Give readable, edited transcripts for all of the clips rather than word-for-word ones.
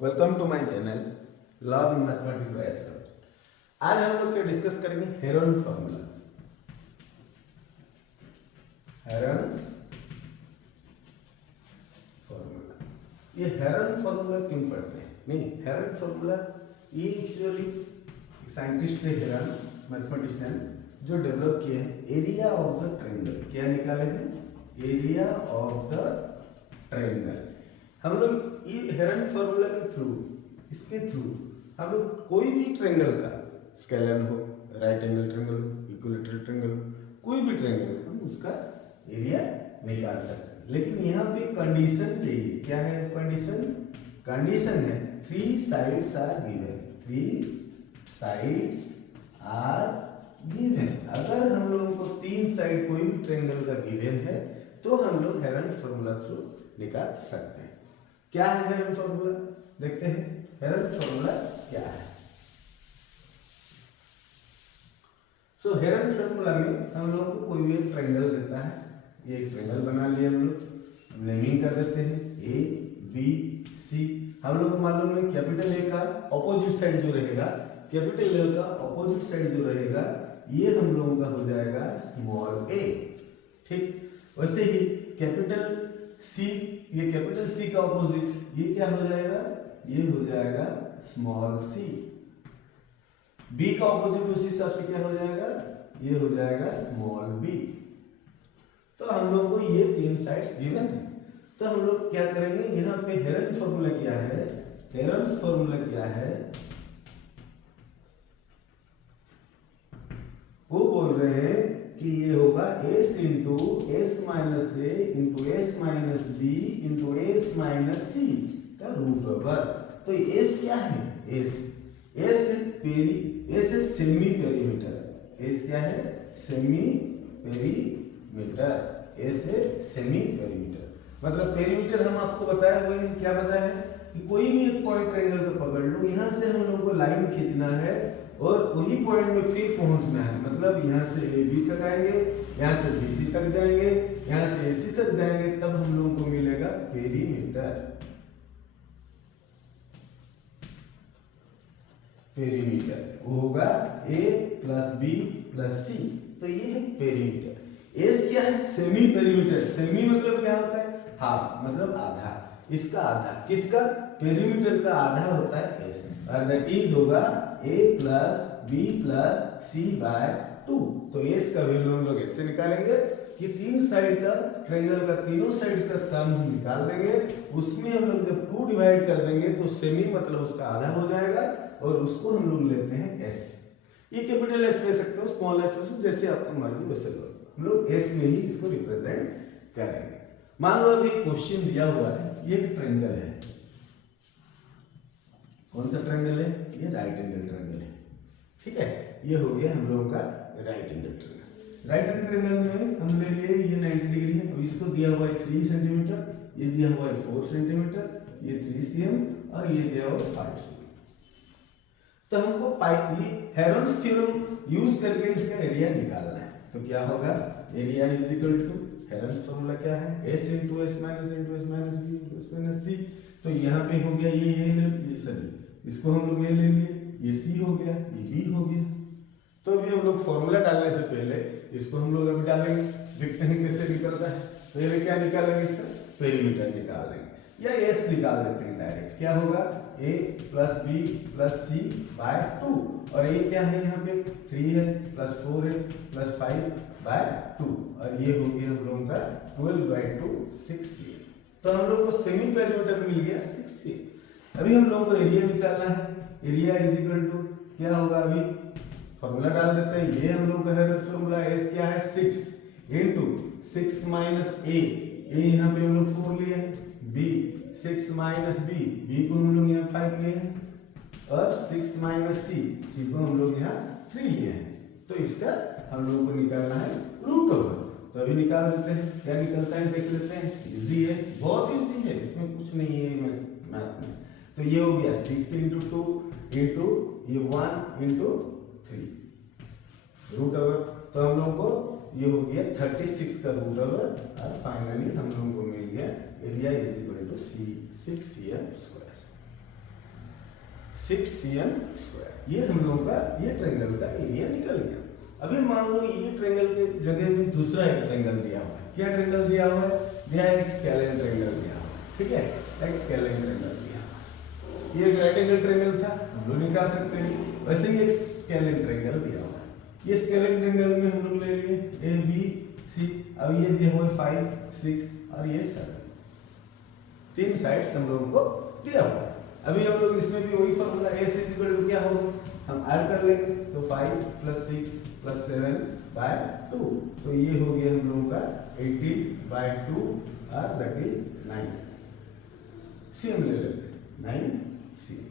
Welcome to my channel love mathematics by S. आज हम लोग क्या डिस्कस करेंगे? Heron formula. हेरोन फॉर्मूला, ये हेरोन फॉर्मूला क्यों पढ़ते हैं? नहीं, हेरोन फॉर्मूला ये एक्चुअली साइंटिस्ट थे हेरोन, मैथमेटिशियन, जो डेवलप किए हैं एरिया ऑफ द ट्रायंगल। क्या निकाले हैं? Area of the triangle. हम लोग ये हेरोन फॉर्मूला के थ्रू, इसके थ्रू हम लोग कोई भी ट्रायंगल का, स्केलर हो, राइट एंगल ट्रायंगल हो, इक्विलैटरल ट्रायंगल हो, कोई भी ट्रायंगल हम उसका एरिया निकाल सकते हैं। लेकिन यहाँ पे कंडीशन चाहिए। क्या है कंडीशन? कंडीशन है 3 sides are given. 3 sides are given. अगर हम लोगों को 3 साइड कोई भी ट्रायंगल का गिवन है तो हम लोग हेरोन फॉर्मूला थ्रू निकाल सकते हैं। क्या है हेरोन फॉर्मूला? देखते हैं हेरोन फॉर्मूला क्या है। सो हेरोन फॉर्मूला में हम लोगों को कोई भी एक ट्रायंगल देता है। ये एक ट्रायंगल बना लिया हम लोग, नेमिंग कर देते हैं ए बी सी। हम लोग को मालूम है कैपिटल ए का ऑपोजिट साइड जो रहेगा, कैपिटल ए का ऑपोजिट साइड जो रहेगा, ये हम लोगों का हो जाएगा स्मॉल ए। ठीक, वैसे ही कैपिटल सी, ये कैपिटल सी का ऑपोजिट ये क्या हो जाएगा? ये हो जाएगा स्मॉल सी। बी का ऑपोजिट उसी हिसाब से क्या हो जाएगा? ये हो जाएगा स्मॉल बी। तो हम लोग को ये 3 साइड्स गिवन है। तो हम लोग क्या करेंगे? यहाँ पे हेरोन फॉर्मूला क्या है? हेरोन फॉर्मूला क्या है? वो बोल रहे हैं कि ये होगा s into S minus A into S minus B into S minus C का रूट ओवर। तो s क्या है? s है सेमी पेरीमीटर। s क्या है? Semi perimeter. s है सेमी पेरीमीटर। मतलब पेरीमीटर हम आपको बताए हुए हैं। क्या बताया है? कि कोई भी एक पॉइंट ट्रायंगल को पकड़ लो, यहाँ से हम लोगों को लाइन खींचना है और वही पॉइंट में फिर पहुंचना है। मतलब यहाँ से ए बी तक आएंगे, यहाँ से बी सी तक जाएंगे, यहाँ से ए सी तक जाएंगे, तब हम लोगों को मिलेगा पेरीमीटर। पेरीमीटर वो होगा ए प्लस बी प्लस सी। तो ये है पेरीमीटर। एस क्या है? Semi perimeter. सेमी मतलब क्या होता है? हाफ, मतलब आधा। इसका आधा, किसका? पेरीमीटर का आधा होता है एस, और दैट इज होगा a plus B plus C by 2। तो एस का वैल्यू हम लोग ऐसे निकालेंगे कि 3 साइड का ट्रायंगल का तीनों साइड का सम हम निकाल देंगे। उसमें हम लोग जब 2 डिवाइड कर देंगे तो सेमी मतलब उसका आधा हो जाएगा, और उसको हम लोग लेते हैं एस। ये कैपिटल एस ले सकते हो, स्मॉल एस, जैसे आपको मर्जी वैसे लो। हम लोग एस में ही इसको रिप्रेजेंट करेंगे। मान लो अभी क्वेश्चन दिया हुआ है, ये एक ट्रायंगल है। कौन सा ट्रायंगल है? ये राइट एंगल ट्रायंगल है। ठीक है, ये हो गया हम लोगों का right angle triangle. Right angle triangle में हम ले लिए ये 90 डिग्री है। अब इसको दिया हुआ है 3 सेंटीमीटर, ये दिया हुआ है 4 सेंटीमीटर, ये 3 cm और ये दिया हुआ है 5 cm। तो हमको पाइप ये हेरोन्स थ्योरम यूज करके इसका एरिया निकालना है। तो क्या होगा? Area is equal to, Heron's formula क्या है? s into S minus B into S minus C. तो यहाँ पे हो गया ये सॉरी, इसको हम लोग ये ले लिए, ये सी हो गया, ये बी हो गया। तो अभी हम लोग फॉर्मूला डालने से पहले इसको हम लोग अभी डालेंगे, देखते हैं कैसे निकलता है। पहले क्या निकालेंगे? इसका पेरीमीटर निकाल देंगे, या एस निकाल देते हैं डायरेक्ट। क्या होगा? a plus B plus C by 2, और ये क्या है? यहाँ पे 3 है प्लस 4 है प्लस 5 बाय 2, और ये हो गया हम लोगों का 12 बाय 2 6 है। तो हम लोग को सेमी पेरीमीटर मिल गया 6 है। अभी हम लोगों को एरिया निकालना है। एरिया इज इक्वल टू क्या होगा? अभी फॉर्मूला डाल देते हैं। ये हम लोग का है फॉर्मूला, एस क्या है? 6 इंटू 6 माइनस ए, यहाँ पे हम लोग 4 लिए हैं, बी 6 माइनस बी, बी को हम लोग यहाँ 5 लिए हैं, और 6 माइनस सी, सी को हम लोग यहाँ 3 लिए हैं। तो इसका हम लोगों को निकालना है रूट ओवर। तो अभी निकाल देते हैं, क्या निकलता है देख लेते हैं। इजी है, बहुत इजी है, इसमें कुछ नहीं है मैथ में। तो ये हो गया 6 इंटू 2 इंटू ये 1 इंटू 3 रूट ओवर। तो हम लोगों को ये हो गया 36 का रूट ओवर, और फाइनली हम लोगों को मिल गया area is equal to 6 cm²। 6cm square. ये हम लोगों का ये ट्रायंगल का एरिया निकल गया। अभी मान लो ये ट्रायंगल के जगह में दूसरा एक ट्रायंगल दिया हुआ है। क्या ट्रायंगल दिया हुआ है? दिया है एक स्केलेन ट्रायंगल दिया हुआ है, ठीक है, एक स्केलेन ट्रायंगल दिया हुआ है। ये एक राइट एंगल ट्रायंगल था, हम लोग निकाल सकते हैं। वैसे ही एक स्केलेन ट्रायंगल दिया हुआ है। ये स्केलेन ट्रायंगल में हम लोग ले लिए ए बी सी। अब ये दिया हुआ है 5 6 और ये 7, तीन साइड्स हम लोगों को दिया हुआ है। अभी हम लोग इसमें भी वही formula S is equal to क्या होगा, हम ऐड कर लेंगे तो 5 + 6 + 7/2, तो ये हो गया हम लोगों का 18/2 और दैट इज 9 cm ले लेते हैं, 9 cm।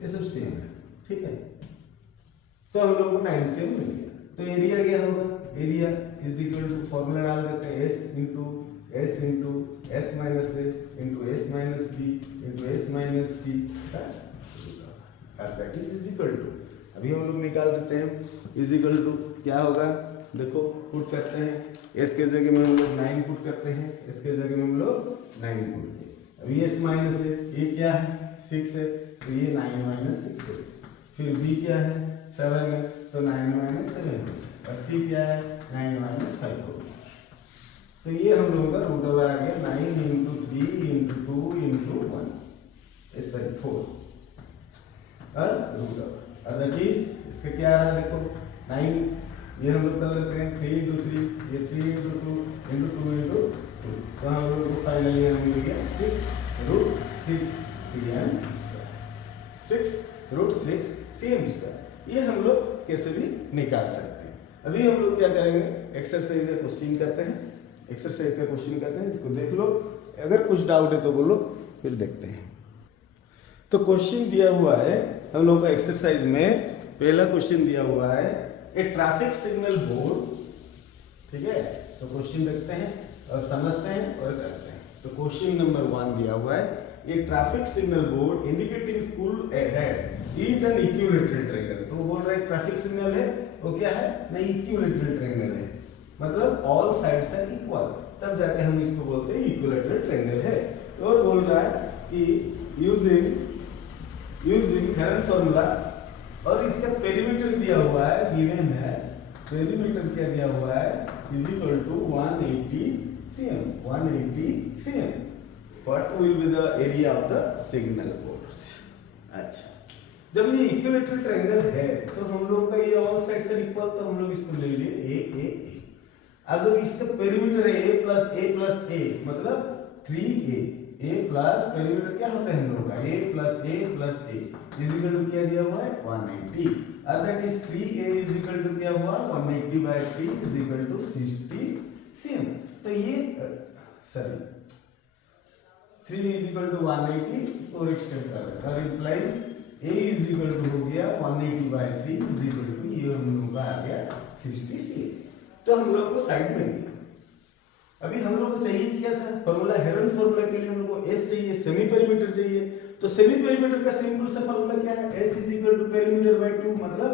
ये सब सेम है, ठीक है। तो हम लोगों को 9 cm मिल गया। तो एरिया क्या होगा? Area is equal to formula डाल देते हैं s into s into s minus a into s minus b into s minus c का और दैट इज इक्वल टू, अभी हम लोग निकाल देते हैं, इज इक्वल टू क्या होगा, देखो पुट करते हैं। s के जगह में हम लोग 9 पुट करते हैं, s के जगह में हम लोग 9 पुट किए। अभी s माइनस है, ये क्या है 6 है, तो ये 9 माइनस 6 है। फिर b क्या है 7 है, तो 9 माइनस 7 है। और c क्या है 9 माइनस 5 होगा। तो ये हम लोगों का रूट ओवर आ गया 9 इंटू 3 इंटू 2 इंटू 1 इस 4 और रूट ओवर और दैट इज इसका क्या आ रहा है, देखो 9 ये हम लोग कर लेते हैं 3 इंटू 3, ये 3 इंटू 2 इंटू 2 इंटू 2, तो हम लोग को फाइनली हमें मिल गया 6√6 cm स्क्वायर, 6√6 cm स्क्वायर। ये हम लोग कैसे भी निकाल सकते हैं। अभी हम लोग क्या करेंगे, एक्सरसाइज का क्वेश्चन करते हैं। एक्सरसाइज का क्वेश्चन करते हैं, इसको देख लो, अगर कुछ डाउट है तो बोलो, फिर देखते हैं। तो क्वेश्चन दिया हुआ है हम लोग का एक्सरसाइज में, पहला क्वेश्चन दिया हुआ है ए ट्रैफिक सिग्नल बोर्ड, ठीक है। तो क्वेश्चन देखते हैं और समझते हैं और करते हैं। तो क्वेश्चन नंबर 1 दिया हुआ है a traffic signal board indicating school ahead is an equilateral triangle. तो बोल रहा है ट्रैफिक सिग्नल है वो क्या है ना, इक्विलैटरल ट्रायंगल है, मतलब ऑल साइड्स आर इक्वल, तब जाके हम इसको बोलते हैं इक्विलैटरल ट्रायंगल है। और बोल रहा है कि यूजिंग हेरन फॉर्मूला, और इसका पेरीमीटर दिया हुआ है, गिवन है पेरीमीटर क्या दिया हुआ है is equal to 180 cm, 180 cm। What will be the area of the signal board. अच्छा, जब ये इक्विलैटरल ट्रायंगल है तो हम लोग का ये ऑल साइड्स आर इक्वल, तो हम लोग इसको ले लिए a। अगर इसका पेरीमीटर है a प्लस a मतलब 3a, a प्लस पेरीमीटर क्या होता है हम लोग का a plus a is equal to क्या दिया हुआ है 180, और that is 3a is equal to क्या हुआ 180/3 इज इक्वल टू 60 cm। तो ये सॉरी 3 इज इक्वल टू 180, इसको एक्सटेंड कर देते हैं और implies a is equal to हो गया 180/3 इज इक्वल टू ये हम लोग का आ गया 60 cm। तो हम लोग को साइड में दिया। अभी हम लोग को चाहिए क्या था फॉर्मूला, हेरन फॉर्मूला के लिए हम लोग को s चाहिए, सेमी पेरीमीटर चाहिए। तो सेमी पेरीमीटर का सिंपल सा फॉर्मूला क्या है, s is equal to perimeter by 2, मतलब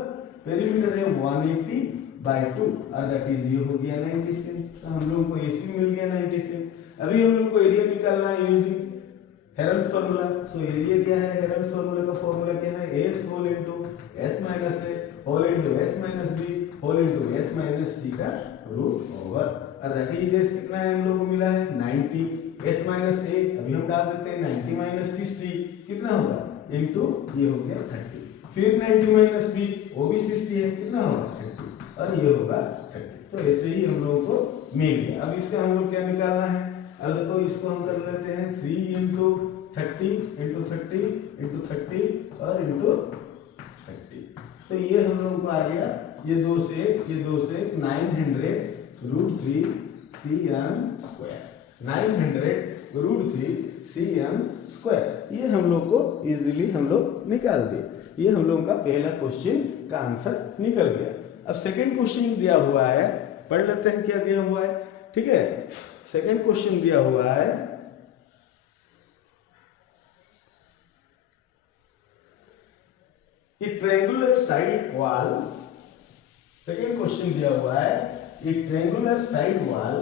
पेरीमीटर है 180/2 और दैट इज ये हो गया 90 cm। तो हम लोग को s भी मिल गया 90 cm। अभी हम लोग को एरिया निकालना है using Heron formula. So area क्या है, हेरन फॉर्मूला का फॉर्मूला क्या है, s whole into s minus a whole into s minus b whole into s minus c का रूट ओवर, और दैट इज s कितना है हम लोग को मिला है 90, s माइनस a अभी हम डाल देते हैं 90 माइनस 60 कितना होगा इनटू ये हो गया 30, फिर 90 माइनस b वो भी 60 है कितना होगा 30 और ये होगा 30। तो ऐसे ही हम लोगों को मिल गया। अब इसका हम लोग क्या निकालना है, अब देखो इसको हम कर लेते हैं 3 इंटू 30 इंटू 30 इंटू 30 और इंटू 30। तो ये हम लोग को आ गया ये 2 से 900√3 cm स्क्वायर, 900√3 cm स्क्वायर। ये हम लोग को इजीली हम लोग निकाल दिए। ये हम लोग का पहला क्वेश्चन का आंसर निकल गया। अब सेकंड क्वेश्चन दिया हुआ है, पढ़ लेते हैं क्या दिया हुआ है, ठीक है। सेकंड क्वेश्चन दिया हुआ है a triangular side wall, second question दिया हुआ है a triangular side wall,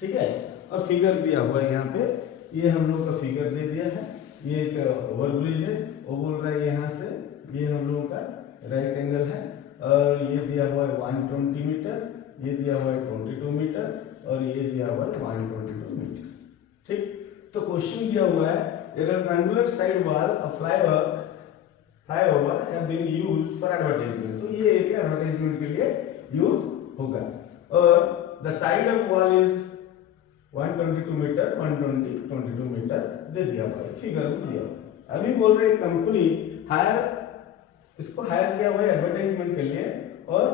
ठीक है। और फिगर दिया हुआ है यहाँ पे, ये हम लोग का फिगर दे दिया है, ये एक ओवर ब्रिज है, वो बोल रहा है यहाँ से ये हम लोगों का राइट एंगल है, और ये दिया हुआ है 120 मीटर, ये दिया हुआ है 22 मीटर, और ये दिया हुआ है 122 मीटर। ठीक, तो क्वेश्चन दिया हुआ है a rectangular side wall of flyover have been used for advertisement, तो ये एरिया एडवर्टाइजमेंट के लिए यूज होगा, और the side of wall is 122 metre, 122 metre दे दिया हुआ है, फिगर में दिया हुआ है। अभी बोल रहे कंपनी इसको हायर किया हुआ है एडवर्टाइजमेंट के लिए, और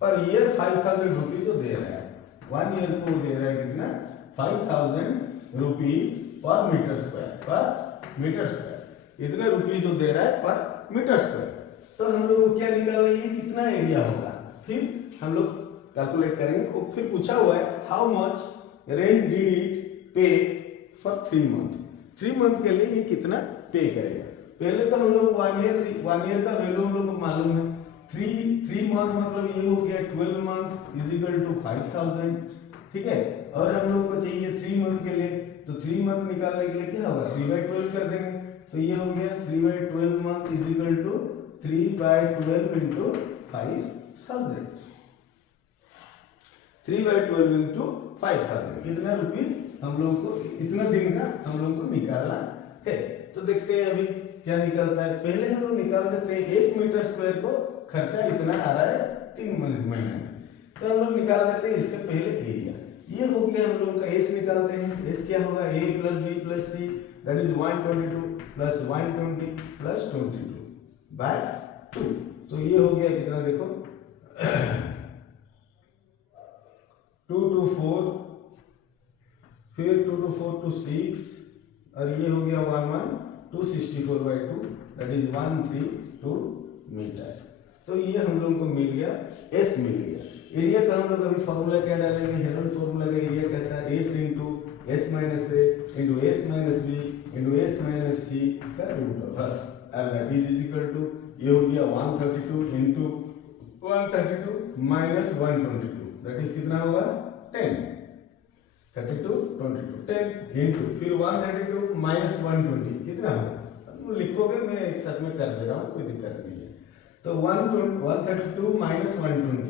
पर ईयर 5000 रुपीज तो दे रहा है, 1 ईयर को दे रहा है कितना 5000 रुपीज पर मीटर स्क्वायर, इतने रुपीज जो दे रहा है पर मीटर स्क्वायर। तो हम लोग को क्या निकालना है, ये कितना एरिया होगा, फिर हम लोग कैलकुलेट करेंगे। और फिर पूछा हुआ है how much rent did it पे फॉर 3 मंथ, 3 मंथ के लिए ये कितना पे करेगा। पहले तो हम लोग 1 ईयर का वैल्यू हम लोग को मालूम है, 3 मंथ मतलब ये हो गया 12 मंथ इज इक्वल टू 5000, ठीक है। और हम लोग को चाहिए 3 मंथ के लिए, तो 3 मंथ निकालने के लिए क्या होगा 3/12 कर देंगे, तो ये हो गया 3/12 month is equal to 3/12 into 5000, 3/12 into 5000, इतना रुपीज हम लोग को, इतना दिन का हम लोग को निकालना है। तो देखते हैं अभी क्या निकलता है। पहले हम लोग निकाल देते हैं 1 मीटर स्क्वायर को खर्चा इतना आ रहा है 3 महीने में, तो हम लोग निकाल देते हैं इसके पहले एरिया। ये हो गया हम लोग का एस निकालते हैं, एस क्या होगा a plus b plus c that is 122 plus 120 plus 22 by 2, तो ये हो गया कितना देखो 2 to 4, फिर 2 to 4 to 6, और ये हो गया 11264/2 दैट इज 132 मीटर। तो ये हम लोगों को मिल गया, एस मिल गया। एरिया का हम लोग अभी फॉर्मूला क्या डालेंगे, हेल्महोल्ट्ज फॉर्मूला का एरिया कैसा है, S into S minus A into S minus B into S minus C का रूट ओवर, और दैट इज इक्वल टू, ये हो गया 132 इंटू 132 माइनस 122 दैट इज कितना होगा 10, 32 22 10 इंटू फिर 132 माइनस 120 कितना होगा, लिखोगे मैं एक साथ में कर दे रहा हूँ, कोई दिक्कत नहीं है। तो 132 माइनस 120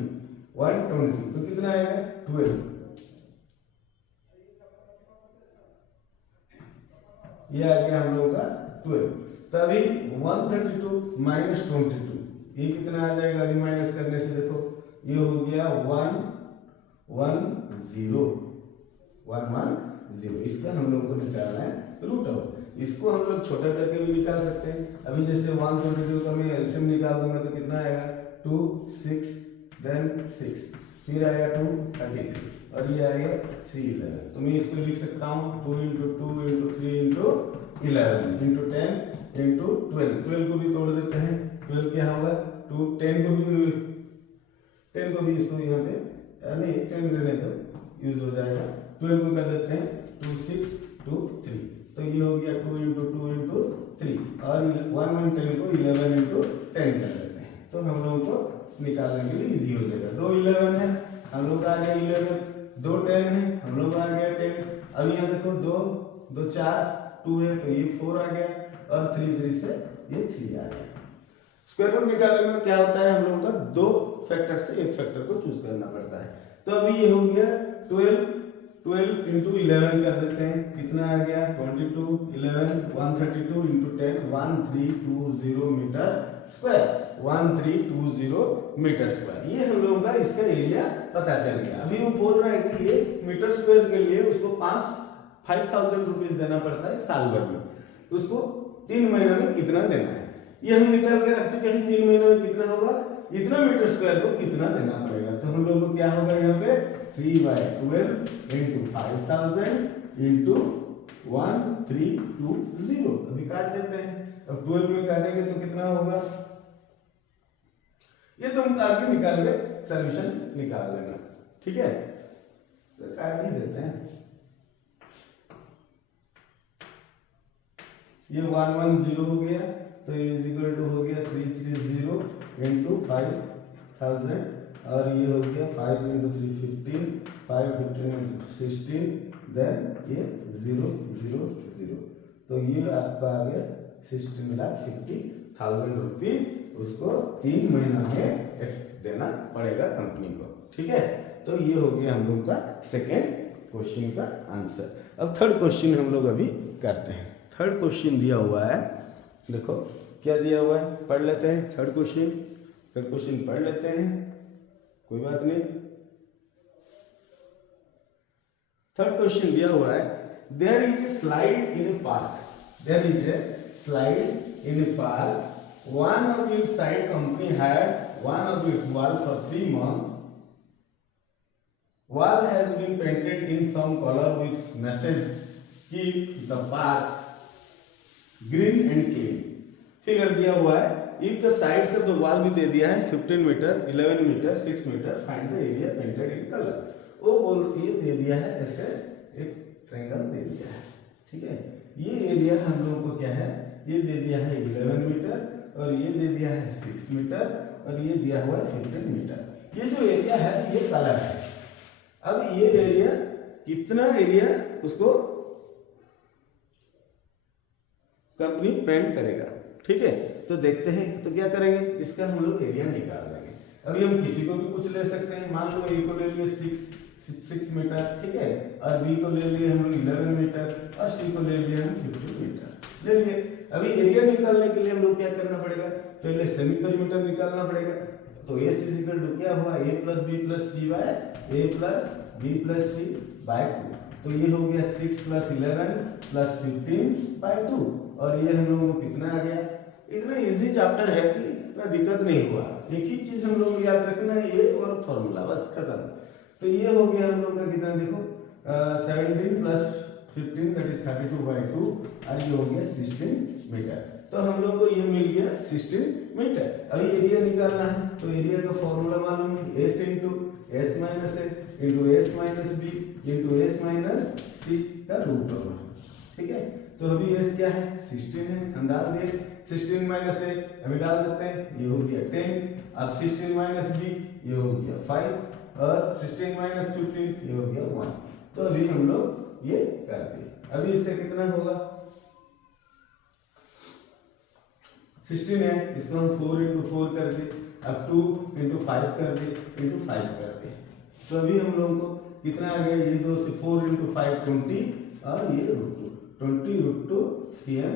तो कितना आएगा 12, ये आ गया हम लोगों का 12। तो अभी 132 माइनस 22 ये कितना आ जाएगा, अभी माइनस करने से देखो ये हो गया 110, इसका हम लोग को निकालना है रूट ऑफ। इसको हम लोग छोटा करके भी निकाल सकते हैं। अभी जैसे 122 का मैं एलसीएम निकाल दूंगा तो कितना आएगा 2 6 देन 6, फिर आएगा 2 33, और ये आएगा 3 11। तो मैं इसको लिख सकता हूँ 2 into 2 into 3 into 11 into 10 into 12 को भी तोड़ देते हैं, 12 क्या होगा 2, 10 को भी इसको यहाँ पे नहीं 10 रहने दो यूज हो जाएगा, 12 को कर देते हैं 2 6 2 3, तो ये हो गया 2 इंटू 2 इंटू 3, और 110 को 11 इंटू 10 कर देते हैं, तो हम लोगों को निकालने के लिए इजी हो जाएगा। 2 11 है हम लोग आ गया 11, 2 10 है हम लोग आ गया 10, अब यहाँ देखो 2 4 2 है तो ये 4 आ गया, और 3 3 से ये 3 आ गया। स्क्वायर रूट निकालने में क्या होता है, हम लोगों का 2 फैक्टर से एक फैक्टर को चूज करना पड़ता है। तो अभी ये हो गया 12 इंटू 11 कर देते हैं, कितना आ गया 22 11 132 into 10 1320 metre square, 1320 metre square. ये हम लोगों का इसका एरिया पता चल गया। अभी वो बोल रहा है कि 1 मीटर स्क्वायर के लिए उसको 5000 रुपीज देना पड़ता है साल भर में, उसको 3 महीने में कितना देना है ये हम निकाल के रख चुके हैं। 3 महीने में कितना होगा, इतना मीटर स्क्वायर को कितना देना पड़ेगा, तो हम लोगों को क्या होगा यहाँ पे 3/12 इंटू 5000 इंटू 1320, अभी काट देते हैं। अब 12 में काटेंगे तो कितना होगा, ये तो हम काट के निकाल के सॉल्यूशन निकाल लेना, ठीक है। तो काट ही देते हैं, ये 110 हो गया, तो ये इज इक्वल टू हो गया 330 इंटू 5000, और ये हो गया 5 इंटू 3 15, 5 15 इंटू 16, देन ये 0 0 0, तो तो ये आपका आ गया 16,50,000 रुपीज, उसको 3 महीना में देना पड़ेगा कंपनी को। ठीक है, तो ये हो गया हम लोग का सेकेंड क्वेश्चन का आंसर। अब थर्ड क्वेश्चन हम लोग अभी करते हैं। थर्ड क्वेश्चन दिया हुआ है, देखो क्या दिया हुआ है, पढ़ लेते हैं थर्ड क्वेश्चन पढ़ लेते हैं, कोई बात नहीं। थर्ड क्वेश्चन दिया हुआ है, there is a slide in a park, there is a slide in a park, one of its side company had one of its wall for 3 months, wall has been painted in some color with message keep the park green and clean। Figure दिया हुआ है, if the sides of the wall भी दे दिया है 15 metre, 11 metre, 6 metre, find the area painted in color। वो बोल ये दे दिया है, ऐसे एक ट्रायंगल दे दिया है। ठीक है, ये एरिया हम लोगों को क्या है, ये दे दिया है 11 मीटर और ये दे दिया है 6 मीटर और ये दिया हुआ है 15 मीटर। ये जो एरिया है ये कलर है। अब ये एरिया कितना एरिया उसको कंपनी पेंट करेगा। ठीक है, तो देखते हैं, तो क्या करेंगे, इसका हम लोग एरिया निकाल देंगे। अभी हम किसी को भी कुछ ले सकते हैं, मान लो ए को ले लिए 6 मीटर, ठीक है, और बी को ले लिए हम लोग 11 मीटर और सी को ले लिए हम 15 मीटर ले लिए। अभी एरिया निकालने के लिए हम लोग क्या करना पड़ेगा, पहले सेमी पेरीमीटर निकालना पड़ेगा। तो ए इक्वल टू क्या हुआ, ए plus B plus C bye A plus B plus C by 2। तो ये हो गया 6 प्लस 11 प्लस 15 बाय 2 और ये हम लोगों को कितना आ गया। इतना इजी चैप्टर है कि इतना दिक्कत नहीं हुआ। एक ही चीज हम लोग याद रखना है, ये और फॉर्मूला, बस खत्म। तो ये हो गया हम लोग का कितना, देखो 17 प्लस 15 दैट इज 32 बाय 2 और ये हो गया 16 मीटर। तो हम लोग को ये मिल गया 16 मीटर। अभी एरिया निकालना है, तो एरिया का फॉर्मूला मालूम है, S into S minus A into S minus B into S minus C का रूट होगा। ठीक है, तो अभी एस क्या है 16 है, हम डाल दिए 16 माइनस ए अभी डाल देते हैं, ये हो गया 10, अब 16 माइनस बी ये हो गया 5 और 16 माइनस 15 ये हो गया 1। तो अभी हम लोग ये कर दिए। अभी इसका कितना होगा 16 है, इसको हम 4 इंटू 4 कर दिए, अब 2 इंटू 5 कर दिए इंटू 5 कर दिए। तो अभी हम लोगों को कितना आ गया, ये 2 से 4 इंटू 5 20 और ये √2 cm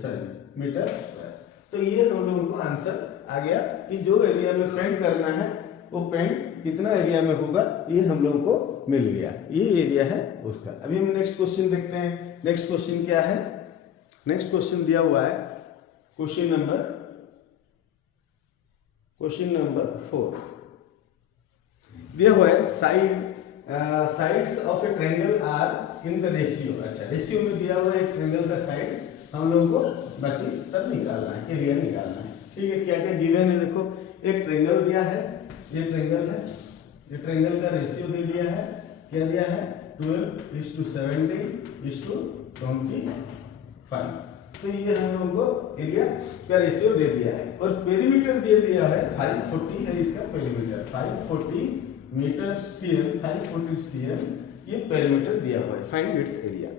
सॉरी मीटर स्क्वायर। तो ये हम लोगों को आंसर आ गया कि जो एरिया में पेंट करना है वो पेंट कितना एरिया में होगा, ये हम लोगों को मिल गया। ये एरिया है उसका। अभी हम नेक्स्ट क्वेश्चन देखते हैं। नेक्स्ट क्वेश्चन क्या है, नेक्स्ट क्वेश्चन दिया हुआ है क्वेश्चन नंबर 4 दिया हुआ है, sides of a triangle are in the ratio. अच्छा, रेशियो में दिया हुआ है एक ट्रायंगल का साइड्स, हम लोगों को बाकी सब निकालना है, एरिया निकालना है। ठीक है, क्या क्या गिवन है, देखो एक ट्रायंगल दिया है, ये ट्रायंगल है, ये ट्रायंगल का रेशियो दे दिया है, क्या दिया है 12:17:25। तो ये हम लोगों को एरिया का रेशियो दे दिया है और पेरीमीटर दे दिया है 540 है इसका पेरीमीटर, 540 मीटर सीएम, 540 सीएम ये पेरीमीटर दिया हुआ है। Find its area.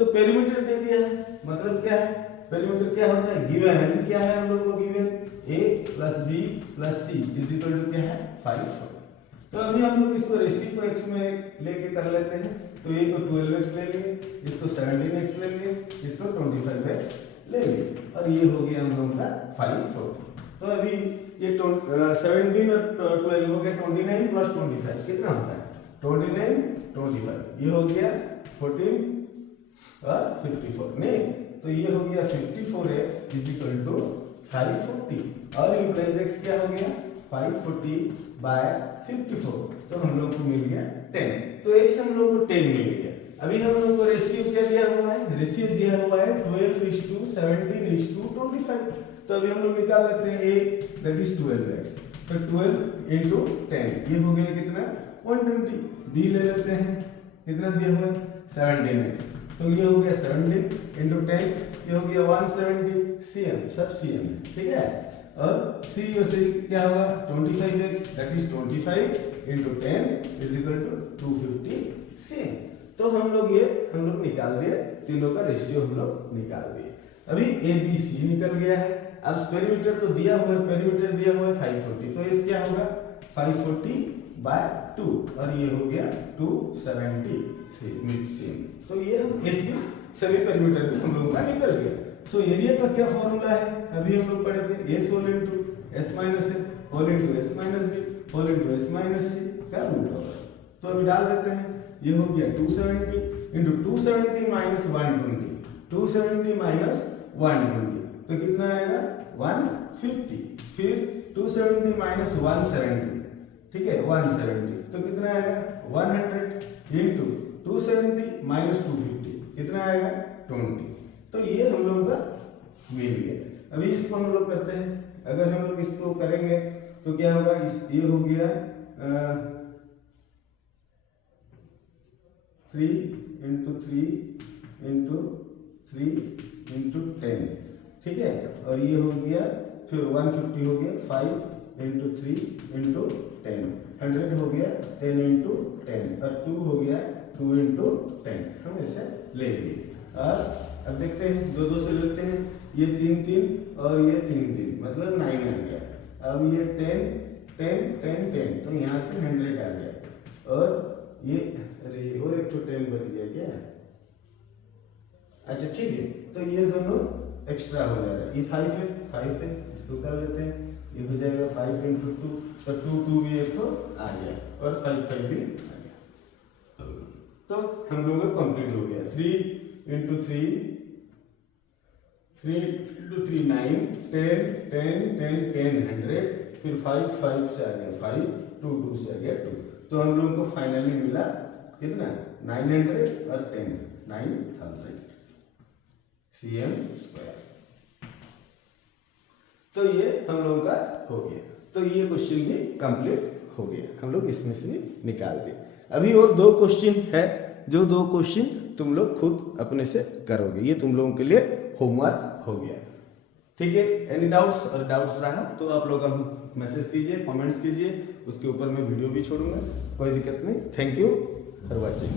तो पेरीमीटर दे दिया है, मतलब क्या है, पेरीमीटर क्या होता है, गिवन है, क्या है हम लोग को given a plus B plus C is equal to क्या है 540। तो अभी हम लोग इसको रेशियो को x में लेके कर लेते हैं। तो a को 12x ले लिए, इसको 17x ले लिए, इसको 25x ले लिए और ये हो गया हम लोग का 540। तो अभी ये 17 और 12 हो गया 29 प्लस 25 कितना होता है 29 25, ये हो गया 14 और 54 नहीं, तो ये हो गया 54x इज इक्वल टू 540 और इम्प्लाइज x क्या हो गया 540 बाय 54। तो हम लोग को मिल गया 10। तो x हम लोग को 10 मिल गया। अभी हम लोग को रेशियो क्या दिया हुआ है, रेशियो दिया हुआ है 12:17:25। तो अभी हम लोग निकाल लेते हैं a दैट इज 12x। तो 12 इंटू 10 ये हो गया कितना 120। b ले लेते हैं, कितना दिया हुआ है 17x। तो ये हो गया 17 इंटू 10 ये हो गया 170 cm, सब cm है। ठीक है, और c से क्या होगा 25x that is 25 into 10 is equal to 250 cm। तो हम लोग निकाल दिए तीनों का रेशियो हम लोग निकाल दिए। अभी ABC निकल गया है। अब पेरीमीटर तो दिया हुआ है, पेरीमीटर दिया हुआ है 540, तो इस क्या होगा 540/2 और ये हो गया 270 मिड सेम। तो ये हम ऐसे सभी पेरीमीटर भी हम लोगों का निकल गया। सो एरिया का क्या फॉर्मूला है, अभी हम लोग पढ़े थे, S whole into S minus A whole into S minus B whole into S minus C का रूट ओवर। तो अभी डाल देते हैं, ये हो गया 270 इंटू 270 माइनस 120, 270 माइनस 120 तो कितना आएगा 150, फिर 270 माइनस 170, ठीक है 170 तो कितना आएगा 100 इंटू 270 माइनस 250 कितना आएगा 20। तो ये हम लोग का मिल गया। अभी इसको हम लोग करते हैं, अगर हम लोग इसको करेंगे तो क्या होगा, ये हो गया 3 इंटू 3 इंटू 3 इंटू 10, ठीक है, और ये हो गया फिर 150 हो गया 5 इंटू 3 इंटू 10, 100 हो गया 10 इंटू 10 और 2 हो गया 2 इंटू 10, हम इसे ले लिए। और अब देखते हैं दो दो से लेते हैं, ये 3 3 और ये 3 3 मतलब 9 आ गया। अब ये 10 10 10 10 तो यहाँ से 100 आ गया और ये अरे और एक तो 10 बच गया क्या, अच्छा ठीक है, तो ये दोनों एक्स्ट्रा हो जा रहा है, ये 5 है इसको कर लेते हैं, ये हो जाएगा 5 इंटू 2 तो 2 2 भी एक तो आ गया और 5 5 भी आ गया। तो हम लोगों का कंप्लीट हो गया। 3 इंटू 3 इंटू 3 9 10 10 10 10 100 फिर 5 5 से आ गया 5 2 2 से आ गया 2, तो हम लोगों को फाइनली मिला कितना 900 और 10 9000 cm²। तो ये हम लोगों का हो गया। तो ये क्वेश्चन भी कंप्लीट हो गया, हम लोग इसमें से भी निकाल दिए। अभी और 2 क्वेश्चन है, जो 2 क्वेश्चन तुम लोग खुद अपने से करोगे, ये तुम लोगों के लिए होमवर्क हो गया, ठीक है। एनी डाउट्स, और डाउट्स रहा तो आप लोग हम मैसेज कीजिए, कमेंट्स कीजिए, उसके ऊपर मैं वीडियो भी छोड़ूंगा, कोई दिक्कत नहीं। Thank you for watching.